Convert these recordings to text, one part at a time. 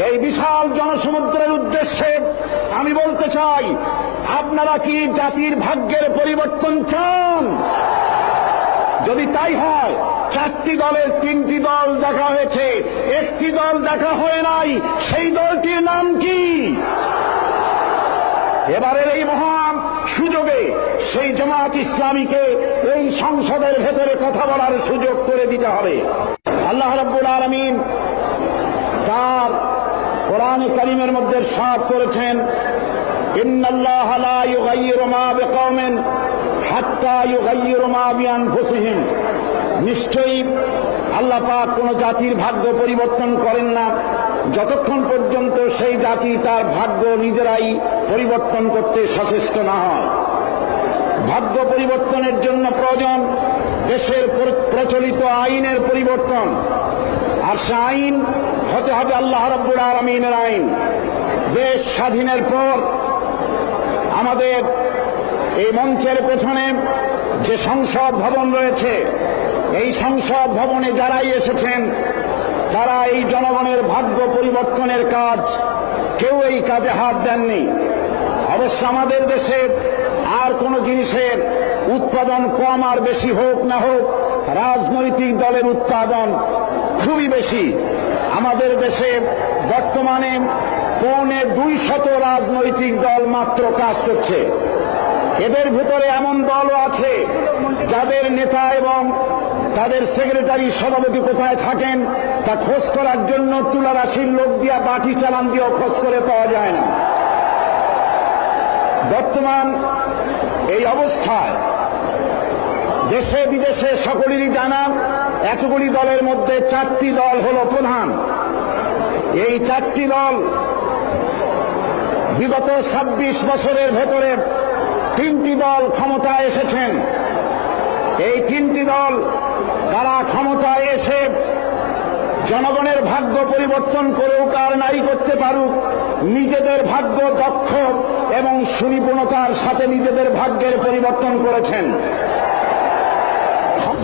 এই বিশাল জনসমুদ্রের উদ্দেশ্যে আমি বলতে চাই, আপনারা কি জাতির ভাগ্যের পরিবর্তন চান? যদি তাই হয়, 4টি দলের 3টি দল দেখা হয়েছে, একটি দল দেখা হয় নাই, সেই দলটির নাম কি? এবারের এই মহান সুযোগে সেই জামাত ইসলামীকে এই সংসদের ভেতরে কথা বলার সুযোগ করে দিতে হবে। আল্লাহ রাব্বুল আলামিন তার কোরআনে কারীমের মধ্যে ইরশাদ করেছেন, ইন্নাল্লাহা লা ইউগাইয়িরু মা বিকওমিন হাত্তা ইউগাইয়িরু মা বিআনফুসিহিম। নিশ্চয়ই আল্লাহ পাক কোন জাতির ভাগ্য পরিবর্তন করেন না যতক্ষণ পর্যন্ত সেই জাতি তার ভাগ্য নিজেরাই পরিবর্তন করতে সচেষ্ট না হয়। ভাগ্য পরিবর্তনের জন্য প্রয়োজন দেশের প্রচলিত আইনের পরিবর্তন, আর সে আইন হতে হবে আল্লাহ রাব্বুল আলামিনের আইন। দেশ স্বাধীনের পর আমাদের এই মঞ্চের পেছনে যে সংসদ ভবন রয়েছে, এই সংসদ ভবনে যারাই এসেছেন তারা এই জনগণের ভাগ্য পরিবর্তনের কাজ, কেউ এই কাজে হাত দেননি। অবশ্য আমাদের দেশে আর কোন জিনিসের উৎপাদন কম আর বেশি হোক না হোক, রাজনৈতিক দলের উৎপাদন খুবই বেশি। আমাদের দেশে বর্তমানে 250 রাজনৈতিক দল মাত্র কাজ করছে। এদের ভিতরে এমন দলও আছে যাদের নেতা এবং তাদের সেক্রেটারি সভাপতি কোথায় থাকেন তা খোঁজ করার জন্য তুলারাশির লোক দিয়া বাটি চালান দিয়েও খোঁজ করে পাওয়া যায় না। বর্তমান এই অবস্থায় দেশে বিদেশে সকলেরই জানা, এতগুলি দলের মধ্যে 4টি দল হল প্রধান। এই 4টি দল বিগত 26 বছরের ভেতরে 3টি দল ক্ষমতায় এসেছেন। এই 3টি দল তারা ক্ষমতায় এসে জনগণের ভাগ্য পরিবর্তন করুক আর নাই করতে পারুক, নিজেদের ভাগ্য দক্ষ এবং সুনিপুণতার সাথে নিজেদের ভাগ্যের পরিবর্তন করেছেন।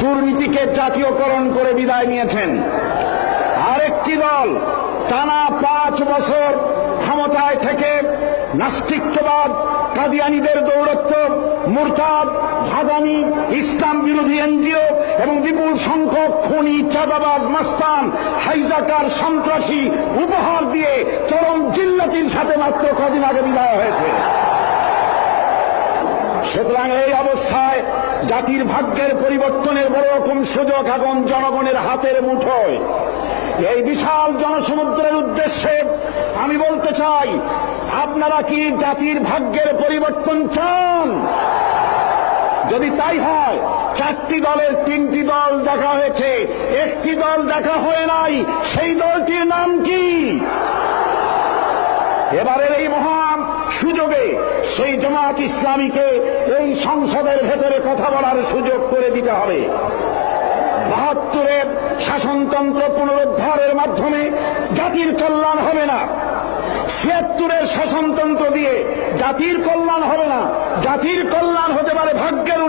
দুর্নীতিকে জাতীয়করণ করে বিদায় নিয়েছেন। আরেকটি দল টানা 5 বছর ক্ষমতায় থেকে নাস্তিক্যবাদ, কাদিয়ানীদের দৌরত্ব, মুরতাদ, ভাদানি, ইসলাম বিরোধী এনজিও এবং বিপুল সংখ্যক খুনি, চাঁদাবাজ, মাস্তান, হাইজাকার, সন্ত্রাসী উপহার দিয়ে চরম জিল্লাতির সাথে মাত্র কদিন আগে বিদায় হয়েছে। সুতরাং এই অবস্থায় জাতির ভাগ্যের পরিবর্তনের বড় রকম সুযোগ এখন জনগণের হাতের মুঠোয়। এই বিশাল জনসমুদ্রের উদ্দেশ্যে আমি বলতে চাই, আপনারা কি জাতির ভাগ্যের পরিবর্তন চান? যদি তাই হয়, 4টি দলের 3টি দল দেখা হয়েছে, একটি দল দেখা হয় নাই, সেই দলটির নাম কি? এবারের এই মহান সুযোগে সেই জামাত ইসলামীকে এই সংসদের ভেতরে কথা বলার সুযোগ করে দিতে হবে। 72-এর শাসনতন্ত্র পুনরুদ্ধারের মাধ্যমে জাতির কল্যাণ হবে না। 76-এর শাসনতন্ত্র দিয়ে জাতির কল্যাণ হবে না। জাতির কল্যাণ হতে পারে ভাগ্যের